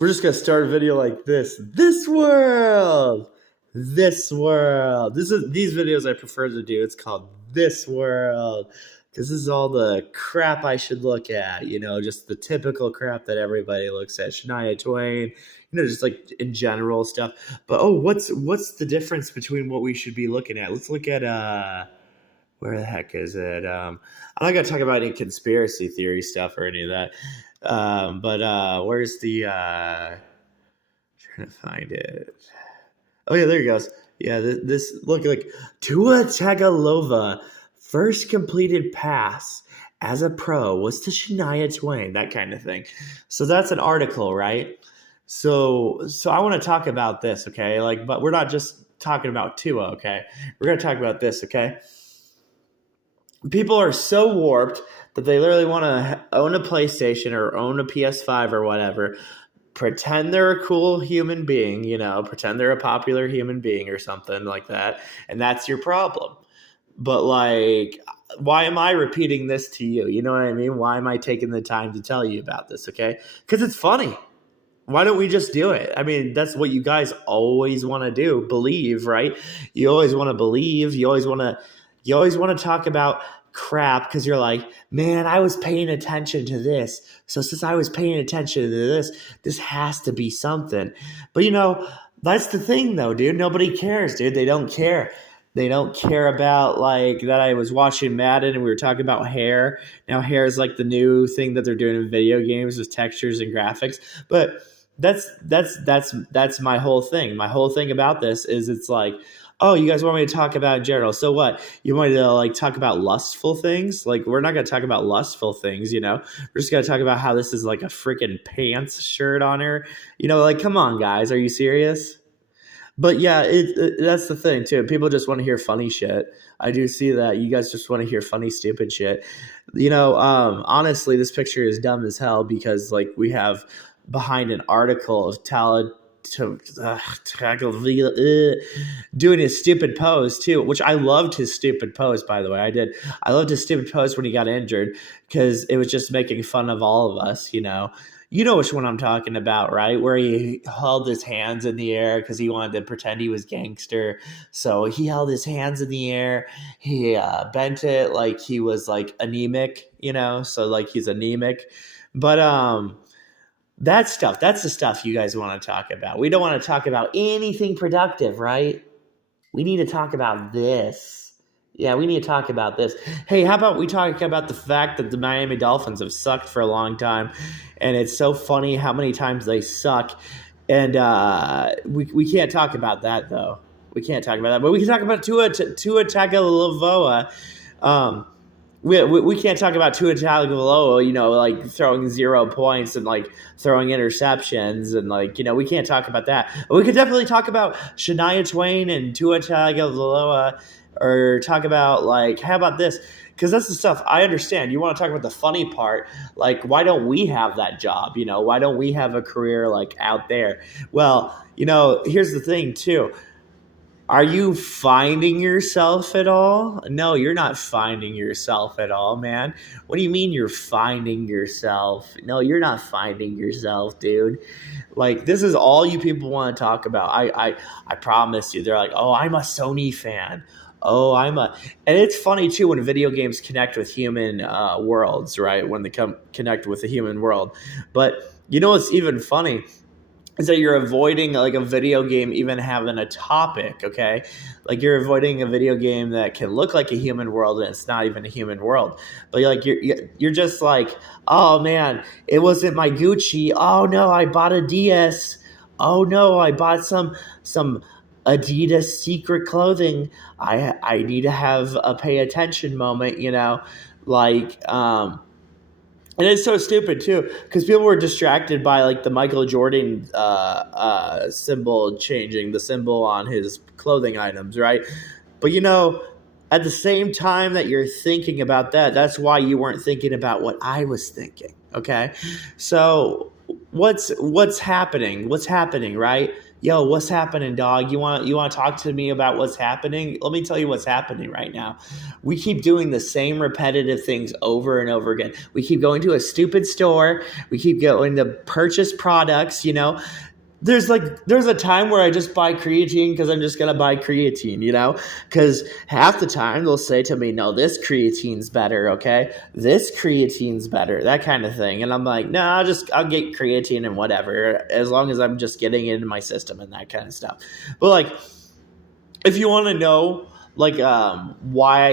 We're just gonna start a video like this. This world. This world. These videos I prefer to do. It's called This World. Because this is all the crap I should look at, just the typical crap that everybody looks at. Shania Twain, just like in general stuff. But what's the difference between what we should be looking at? Let's look at where the heck is it? I'm not gonna talk about any conspiracy theory stuff or any of that. But where's the trying to find it? Oh yeah, there he goes. Yeah, this look like Tua Tagovailoa first completed pass as a pro was to Shania Twain, that kind of thing. So that's an article, right? So I want to talk about this, okay? But we're not just talking about Tua, okay? We're gonna talk about this, okay? People are so warped that they literally want to own a PlayStation or own a PS5 or whatever, pretend they're a cool human being, pretend they're a popular human being or something like that, and that's your problem. But why am I repeating this to you? You know what I mean? Why am I taking the time to tell you about this, okay? Because it's funny. Why don't we just do it? I mean, that's what you guys always want to do, believe, right? You always want to believe. You always want to talk about crap because you're like, man, I was paying attention to this. So since I was paying attention to this has to be something. But that's the thing though, dude. Nobody cares, dude. They don't care. They don't care about that I was watching Madden and we were talking about hair. Now hair is like the new thing that they're doing in video games with textures and graphics. But that's my whole thing. My whole thing about this is it's like, oh, you guys want me to talk about in general. So what? You want me to talk about lustful things? We're not going to talk about lustful things, We're just going to talk about how this is like a freaking pants shirt on her. Come on, guys. Are you serious? But yeah, that's the thing too. People just want to hear funny shit. I do see that. You guys just want to hear funny, stupid shit. Honestly, this picture is dumb as hell because we have behind an article of doing his stupid pose too, which I loved his stupid pose, by the way. I loved his stupid pose when he got injured because it was just making fun of all of us. You know which one I'm talking about, right? Where he held his hands in the air because he wanted to pretend he was gangster. So he held his hands in the air. He bent it like he was anemic, so he's anemic. But that's the stuff you guys want to talk about. We don't want to talk about anything productive, right? We need to talk about this. Yeah, we need to talk about this. Hey, how about we talk about the fact that the Miami Dolphins have sucked for a long time, and it's so funny how many times they suck. And we can't talk about that, though. We can't talk about that. But we can talk about Tua Tagovailoa. We can't talk about Tua Tagovailoa, throwing 0 points and throwing interceptions and we can't talk about that. But we could definitely talk about Shania Twain and Tua Tagovailoa, or talk about how about this? Because that's the stuff I understand. You want to talk about the funny part, why don't we have that job? Why don't we have a career out there? Well, here's the thing too. Are you finding yourself at all? No, you're not finding yourself at all, man. What do you mean you're finding yourself? No, you're not finding yourself, dude. This is all you people want to talk about. I promise you. They're like, oh, I'm a Sony fan. Oh, and it's funny too when video games connect with human worlds, right? When they connect with the human world. But what's even funny is that you're avoiding a video game even having a topic, okay? You're avoiding a video game that can look like a human world and it's not even a human world. But you're just oh man, it wasn't my Gucci. Oh no, I bought a DS. Oh no, I bought some Adidas secret clothing. I need to have a pay attention moment, and it's so stupid too, because people were distracted by the Michael Jordan symbol changing, the symbol on his clothing items, right? But at the same time that you're thinking about that, that's why you weren't thinking about what I was thinking. Okay, so what's happening? What's happening, right? Yo, what's happening, dog? You want to talk to me about what's happening? Let me tell you what's happening right now. We keep doing the same repetitive things over and over again. We keep going to a stupid store. We keep going to purchase products, there's a time where I just buy creatine because I'm just gonna buy creatine, because half the time they'll say to me, no, this creatine's better, okay, this creatine's better, that kind of thing, and I'm like, no, I'll get creatine and whatever, as long as I'm just getting it in my system and that kind of stuff. But like, if you want to know like why